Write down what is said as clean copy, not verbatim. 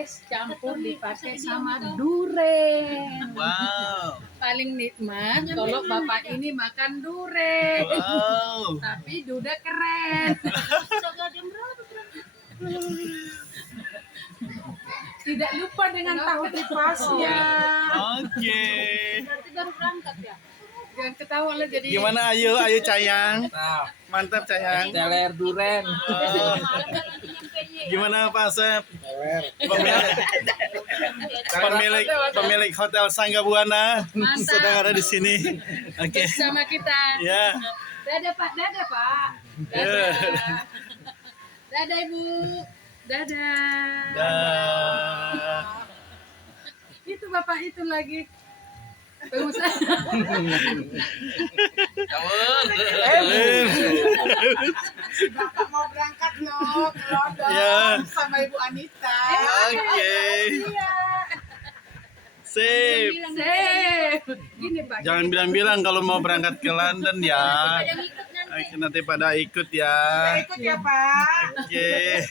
es campur dipakai sama duren. Wow. Paling nikmat kalau bapak ini makan duren. Wow. Tapi duda keren. Tidak lupa dengan tahu tripasnya. Oke. Berarti baru berangkat ya? Jangan ketawa lah jadi. Gimana Ayu Cayang? Mantap Cayang. Teler duren. Gimana Pak Asep? Pemilik Hotel Sangga Buana sedang ada di sini. Oke. Bersama kita. Ya. Dadah Pak, dadah Pak. Dadah. Dadah Ibu. Dadah. Dah. Itu Bapak itu lagi. Pengusaha. Bapak mau berangkat loh ke London Ya. sama Ibu Anita. Oke. Sip. Sip. Gini Pak. Jangan bilang-bilang kalau mau berangkat ke London ya. Nanti pada ikut ya. Ikut ya Pak. Oke.